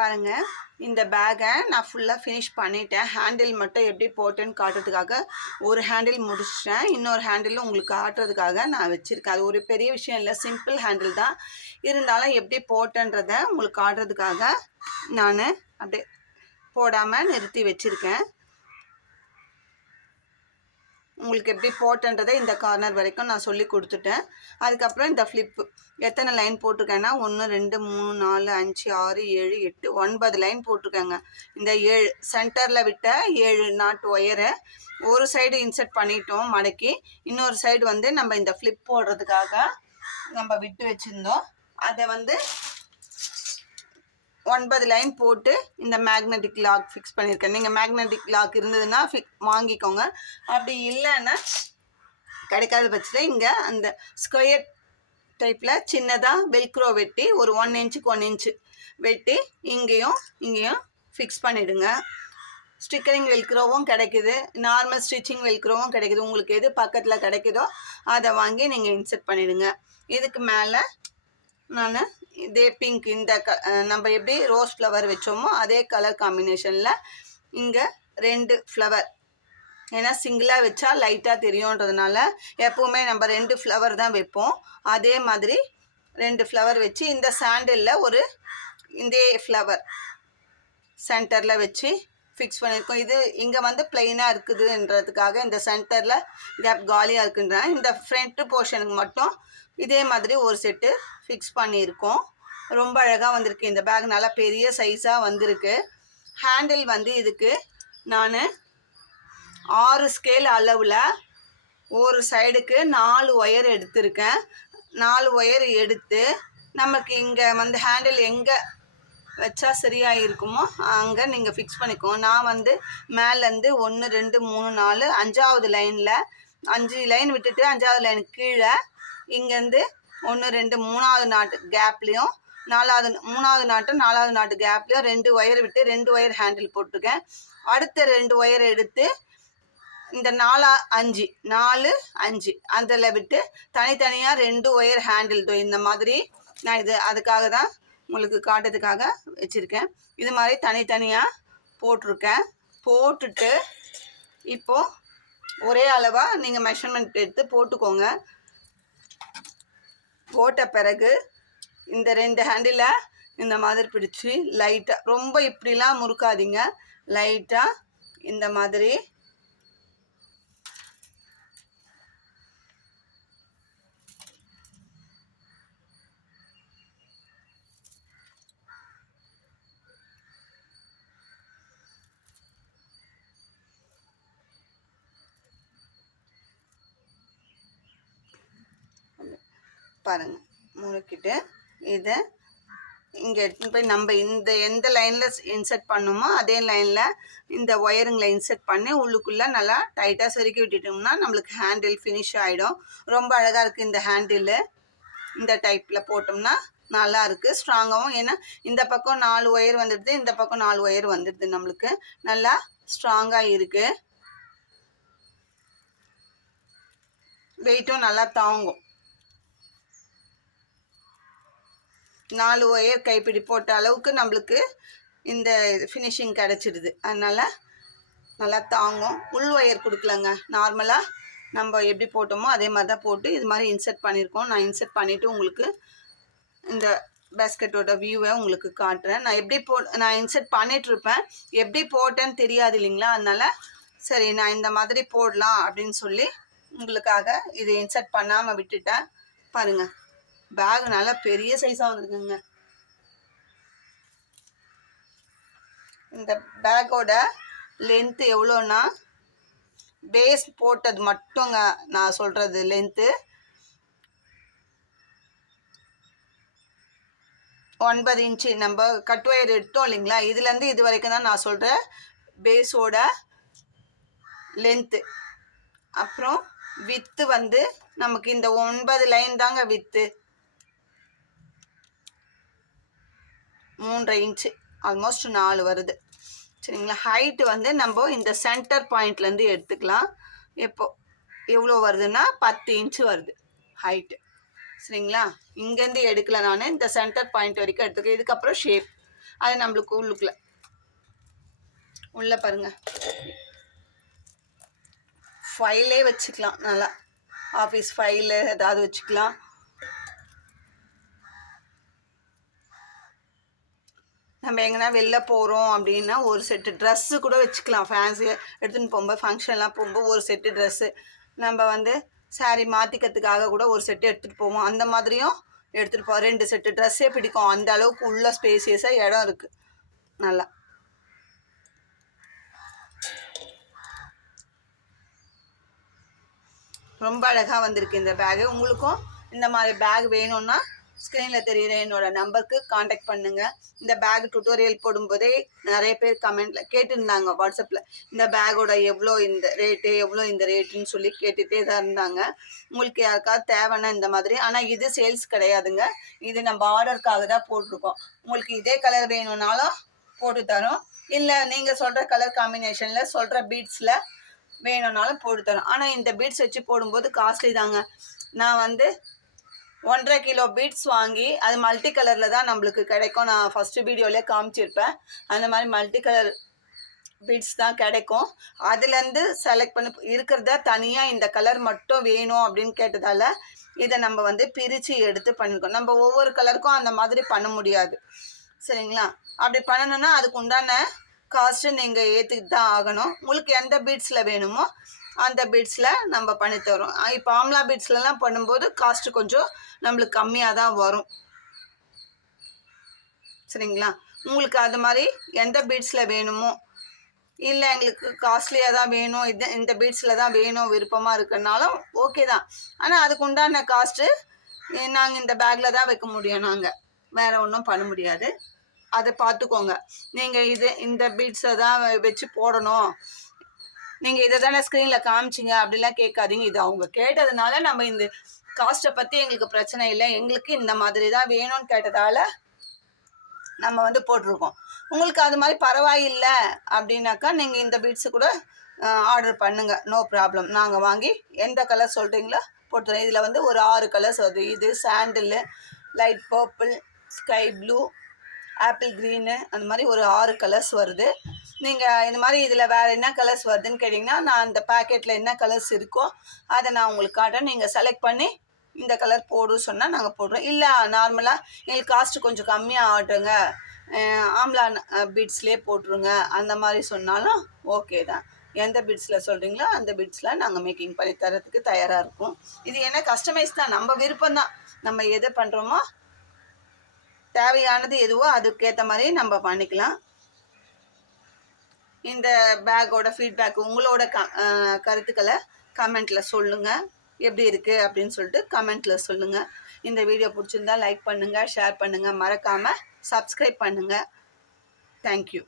பாருங்கள், இந்த பேக்கை நான் ஃபுல்லாக ஃபினிஷ் பண்ணிட்டேன். ஹேண்டில் மட்டும் எப்படி போட்டேன்னு காட்டுறதுக்காக ஒரு ஹேண்டில் முடிச்சிட்டேன். இன்னொரு ஹேண்டில் உங்களுக்கு காட்டுறதுக்காக நான் வச்சுருக்கேன். அது ஒரு பெரிய விஷயம் இல்லை, சிம்பிள் ஹேண்டில் தான். இருந்தாலும் எப்படி போட்டேன்றதை உங்களுக்கு காட்டுறதுக்காக நான் அப்படியே போடாமல் நிறுத்தி வச்சுருக்கேன். உங்களுக்கு எப்படி போட்டன்றதை இந்த கார்னர் வரைக்கும் நான் சொல்லி கொடுத்துட்டேன். அதுக்கப்புறம் இந்த ஃப்ளிப்பு எத்தனை லைன் போட்டிருக்கேன்னா 1 2 3 4 5 6 7 8 9 லைன் போட்டிருக்கேங்க. இந்த 7 சென்டரில் விட்ட 7 நாட் ஒயரை ஒரு சைடு இன்சர்ட் பண்ணிட்டோம் மடக்கி, இன்னொரு சைடு வந்து நம்ம இந்த ஃப்ளிப் போடுறதுக்காக நம்ம விட்டு வச்சுருந்தோம். அதை வந்து 9 லைன் போட்டு இந்த மேக்னெட்டிக் லாக் ஃபிக்ஸ் பண்ணியிருக்கேன். நீங்கள் மேக்னெட்டிக் லாக் இருந்ததுன்னா வாங்கிக்கோங்க. அப்படி இல்லைன்னா கிடைக்காத பட்சத்தில் இங்கே அந்த ஸ்கொயர் டைப்பில் சின்னதாக வெல்க்ரோ வெட்டி ஒரு 1 இன்ச்சுக்கு 1 இன்ச்சு வெட்டி இங்கேயும் ஃபிக்ஸ் பண்ணிவிடுங்க. ஸ்டிக்கரிங் வெல்க்ரோவும் கிடைக்குது, நார்மல் ஸ்டிச்சிங் வெல்க்ரோவும் கிடைக்குது. உங்களுக்கு எது பக்கத்தில் கிடைக்குதோ அதை வாங்கி நீங்கள் இன்சர்ட் பண்ணிவிடுங்க. இதுக்கு மேலே நான் இதே பிங்க் இந்த நம்ம எப்படி ரோஸ் ஃப்ளவர் வச்சோமோ அதே கலர் காம்பினேஷனில் இங்கே 2 ஃப்ளவர், ஏன்னா சிங்கிளாக வச்சா லைட்டாக தெரியுன்றதுனால எப்போவுமே நம்ம 2 ஃப்ளவர் தான் வைப்போம். அதே மாதிரி 2 ஃப்ளவர் வச்சு இந்த சாண்டிலில் ஒரு இதே ஃப்ளவர் சென்டரில் வச்சு ஃபிக்ஸ் பண்ணியிருக்கோம். இது இங்கே வந்து பிளெயினாக இருக்குதுன்றதுக்காக இந்த சென்டரில் கேப் காலியாக இருக்குன்றேன். இந்த ஃப்ரண்ட் போர்ஷனுக்கு மட்டும் இதே மாதிரி ஒரு செட்டு ஃபிக்ஸ் பண்ணியிருக்கோம். ரொம்ப அழகாக வந்திருக்கு. இந்த பேக் நல்லா பெரிய சைஸாக வந்திருக்கு. ஹேண்டில் வந்து இதுக்கு நான் 6 ஸ்கேல் அளவில் ஒரு சைடுக்கு 4 ஒயர் எடுத்திருக்கேன். 4 ஒயர் எடுத்து நமக்கு இங்கே வந்து ஹேண்டில் எங்கே வச்சா சரியாக இருக்குமோ அங்கே நீங்கள் ஃபிக்ஸ் பண்ணிக்கோங்க. நான் வந்து மேலேருந்து 1 2 3 4 5வது லைனில் 5 லைன் விட்டுட்டு 5வது லைனுக்கு கீழே இங்கேருந்து 1 2 3வது நாட்டு கேப்லேயும் 3வது நாட்டு 4வது நாட்டு கேப்லேயும் 2 ஒயர் விட்டு 2 ஒயர் ஹேண்டில் போட்டிருக்கேன். அடுத்த 2 ஒயர் எடுத்து இந்த 4 5 அதில் விட்டு தனித்தனியாக 2 ஒயர் ஹேண்டில் இந்த மாதிரி நான் இது அதுக்காக தான் உங்களுக்கு காட்டுறதுக்காக வச்சுருக்கேன். இது மாதிரி தனித்தனியாக போட்டிருக்கேன். போட்டுட்டு இப்போது ஒரே அளவாக நீங்கள் மெஷர்மெண்ட் எடுத்து போட்டுக்கோங்க. போட்ட பிறகு இந்த 2 ஹேண்டில் இந்த மாதிரி பிடிச்சி லைட்டாக, ரொம்ப இப்படிலாம் முறுக்காதீங்க, லைட்டாக இந்த மாதிரி பாருங்கள் முறுக்கிட்டு இதை இங்கே எடுத்துன்னு போய் நம்ம இந்த எந்த லைனில் இன்சர்ட் பண்ணுமோ அதே லைனில் இந்த ஒயருங்களை இன்சர்ட் பண்ணி உள்ளுக்குள்ளே நல்லா டைட்டாக செருக்கி விட்டுட்டோம்னா நம்மளுக்கு ஹேண்டில் ஃபினிஷ் ஆகிடும். ரொம்ப அழகாக இருக்குது இந்த ஹேண்டில். இந்த டைப்பில் போட்டோம்னா நல்லா இருக்குது, ஸ்ட்ராங்காகவும். ஏன்னா இந்த பக்கம் 4 ஒயர் வந்துடுது, இந்த பக்கம் 4 ஒயர் வந்துடுது, நம்மளுக்கு நல்லா ஸ்ட்ராங்காக இருக்குது. வெயிட்டும் நல்லா தாங்கும். 4 ஒயர் கைப்பிடி போட்ட அளவுக்கு நம்மளுக்கு இந்த ஃபினிஷிங் கிடச்சிடுது. அதனால் நல்லா தாங்கும். உள் ஒயர் கொடுக்கலங்க, நார்மலாக நம்ம எப்படி போட்டோமோ அதே மாதிரி தான் போட்டு இது மாதிரி இன்சர்ட் பண்ணியிருக்கோம். நான் இன்சர்ட் பண்ணிவிட்டு உங்களுக்கு இந்த பேஸ்கெட்டோட வியூவை உங்களுக்கு காட்டுறேன். நான் இன்சர்ட் பண்ணிகிட்ருப்பேன், எப்படி போட்டேன்னு தெரியாது இல்லைங்களா. அதனால் சரி நான் இந்த மாதிரி போடலாம் அப்படின்னு சொல்லி உங்களுக்காக இதை இன்சர்ட் பண்ணாமல் விட்டுட்டேன். பாருங்கள், பேக் நல்லா பெரிய சைஸாக வந்துருக்குங்க. இந்த பேக்கோட லென்த்து எவ்வளோன்னா, பேஸ் போட்டது மட்டுங்க நான் சொல்கிறது லென்த்து 9 இன்ச்சு. நம்ம கட் ஒயர் எடுத்தோம் இல்லைங்களா, இதுலேருந்து இது வரைக்கும் தான் நான் சொல்கிற பேஸோட லென்த்து. அப்புறம் வித்து வந்து நமக்கு இந்த 9 லைன் தாங்க வித்து, 3.5 இன்ச்சு, ஆல்மோஸ்ட் 4 வருது சரிங்களா. ஹைட்டு வந்து நம்ம இந்த சென்டர் பாயிண்ட்லேருந்து எடுத்துக்கலாம். எவ்வளோ வருதுன்னா 10 இன்ச்சு வருது ஹைட்டு சரிங்களா. இங்கேருந்து எடுக்கல, நான் இந்த சென்டர் பாயிண்ட் வரைக்கும் எடுத்துக்கேன். இதுக்கப்புறம் ஷேப் அது நம்மளுக்கு உள்ள பாருங்கள் ஃபைலே வச்சுக்கலாம். நல்லா ஆஃபீஸ் ஃபைலு ஏதாவது வச்சுக்கலாம். நம்ம எங்கன்னா வெளில போகிறோம் அப்படின்னா ஒரு செட்டு ட்ரெஸ்ஸு கூட வச்சுக்கலாம். ஃபேன்ஸி எடுத்துன்னு போகும்போது ஃபங்க்ஷன்லாம் போகும்போது ஒரு செட்டு ட்ரெஸ்ஸு நம்ம வந்து சாரீ மாற்றிக்கிறதுக்காக கூட ஒரு செட்டு எடுத்துகிட்டு போவோம். அந்த மாதிரியும் எடுத்துகிட்டு போவோம். 2 செட்டு ட்ரெஸ்ஸே பிடிக்கும். அந்த அளவுக்கு உள்ள ஸ்பேசியஸாக இடம் இருக்குது. நல்லா ரொம்ப அழகாக வந்திருக்கு இந்த பேகு. உங்களுக்கும் இந்த மாதிரி பேக் வேணும்னா ஸ்க்ரீனில் தெரிகிற என்னோடய நம்பருக்கு காண்டாக்ட் பண்ணுங்கள். இந்த பேக் டுட்டோரியல் போடும்போதே நிறைய பேர் கமெண்டில் கேட்டுருந்தாங்க. வாட்ஸ்அப்பில் இந்த பேக்கோட எவ்வளோ இந்த ரேட்டுன்னு சொல்லி கேட்டுகிட்டே தான் இருந்தாங்க. உங்களுக்கு யாருக்காவது தேவைன்னா இந்த மாதிரி. ஆனால் இது சேல்ஸ் கிடையாதுங்க. இது நம்ம ஆர்டருக்காக தான் போட்டிருக்கோம். உங்களுக்கு இதே கலர் வேணும்னாலும் போட்டு தரோம். இல்லை நீங்கள் சொல்கிற கலர் காம்பினேஷனில் சொல்கிற பீட்ஸில் வேணும்னாலும் போட்டு தரோம். ஆனால் இந்த பீட்ஸ் வச்சு போடும்போது காஸ்ட்லி தாங்க. நான் வந்து 1.5 கிலோ பீட்ஸ் வாங்கி அது மல்டி கலரில் தான் நம்மளுக்கு கிடைக்கும். நான் ஃபஸ்ட்டு வீடியோவிலே காமிச்சிருப்பேன். அந்த மாதிரி மல்டி கலர் பீட்ஸ் தான் கிடைக்கும். அதுலேருந்து செலக்ட் பண்ணி இருக்கிறத தனியாக இந்த கலர் மட்டும் வேணும் அப்படின்னு கேட்டதால் இதை நம்ம வந்து பிரித்து எடுத்து பண்ணிருக்கோம். நம்ம ஒவ்வொரு கலருக்கும் அந்த மாதிரி பண்ண முடியாது, சரிங்களா? அப்படி பண்ணணுன்னா அதுக்கு உண்டான காஸ்ட்டு நீங்கள் ஏற்றுக்கிட்டு தான் ஆகணும். உங்களுக்கு எந்த பீட்ஸில் வேணுமோ அந்த பீட்ஸில் நம்ம பண்ணித்தரோம். இப்போ ஆம்லா பீட்ஸ்லலாம் பண்ணும்போது காஸ்ட்டு கொஞ்சம் நம்மளுக்கு கம்மியாக தான் வரும், சரிங்களா? உங்களுக்கு அது மாதிரி எந்த பீட்ஸில் வேணுமோ, இல்லை எங்களுக்கு காஸ்ட்லியாக தான் வேணும், இந்த பீட்ஸில் தான் வேணும் விருப்பமாக இருக்குன்னாலும் ஓகே தான். ஆனால் அதுக்கு உண்டான காஸ்ட்டு நாங்கள் இந்த பேக்கில் தான் வைக்க முடியும். நாங்கள் வேறு ஒன்றும் பண்ண முடியாது. அதை பார்த்துக்கோங்க. நீங்கள் இந்த பீட்ஸை தான் வச்சு போடணும், நீங்கள் இதை தானே ஸ்க்ரீனில் காமிச்சிங்க அப்படிலாம் கேட்காதீங்க. இது அவங்க கேட்டதுனால நம்ம இந்த காஸ்ட்டை பற்றி எங்களுக்கு பிரச்சனை இல்லை, எங்களுக்கு இந்த மாதிரி தான் வேணும்னு கேட்டதால் நம்ம வந்து போட்டிருக்கோம். உங்களுக்கு அது மாதிரி பரவாயில்லை அப்படின்னாக்கா நீங்கள் இந்த பீட்ஸு கூட ஆர்டர் பண்ணுங்கள், நோ ப்ராப்ளம். நாங்கள் வாங்கி எந்த கலர் சொல்கிறீங்களோ போட்டுறோம். இதில் வந்து ஒரு 6 கலர்ஸ் வருது. இது சாண்டிலு, light purple, sky blue, apple green, அந்த மாதிரி ஒரு 6 கலர்ஸ் வருது. நீங்கள் இந்த மாதிரி இதில் வேறு என்ன கலர்ஸ் வருதுன்னு கேட்டிங்கன்னா நான் அந்த பேக்கெட்டில் என்ன கலர்ஸ் இருக்கோ அதை நான் உங்களுக்கு காட்டுறேன். நீங்கள் செலக்ட் பண்ணி இந்த கலர் போடு சொன்னால் நாங்கள் போடுறோம். இல்லை நார்மலாக எங்களுக்கு காஸ்ட்டு கொஞ்சம் கம்மியாக ஆட்டுங்க, ஆம்லா பீட்ஸ்லேயே போட்டுருங்க அந்த மாதிரி சொன்னாலும் ஓகே தான். எந்த பீட்ஸில் சொல்கிறீங்களோ அந்த பீட்ஸில் நாங்கள் மேக்கிங் பண்ணி தரத்துக்கு தயாராக இருக்கும். இது என்ன கஸ்டமைஸ் தான், நம்ம விருப்பம் தான். நம்ம எது பண்ணுறோமோ தேவையானது எதுவோ அதுக்கேற்ற மாதிரி நம்ம பண்ணிக்கலாம். இந்த பேக்கோட ஃபீட்பேக் உங்களோட கருத்துக்களை கமெண்ட்டில் சொல்லுங்கள். எப்படி இருக்குது அப்படின்னு சொல்லிட்டு கமெண்ட்டில் சொல்லுங்கள். இந்த வீடியோ பிடிச்சிருந்தா லைக் பண்ணுங்கள், ஷேர் பண்ணுங்கள், மறக்காமல் சப்ஸ்கிரைப் பண்ணுங்கள். தேங்க்யூ.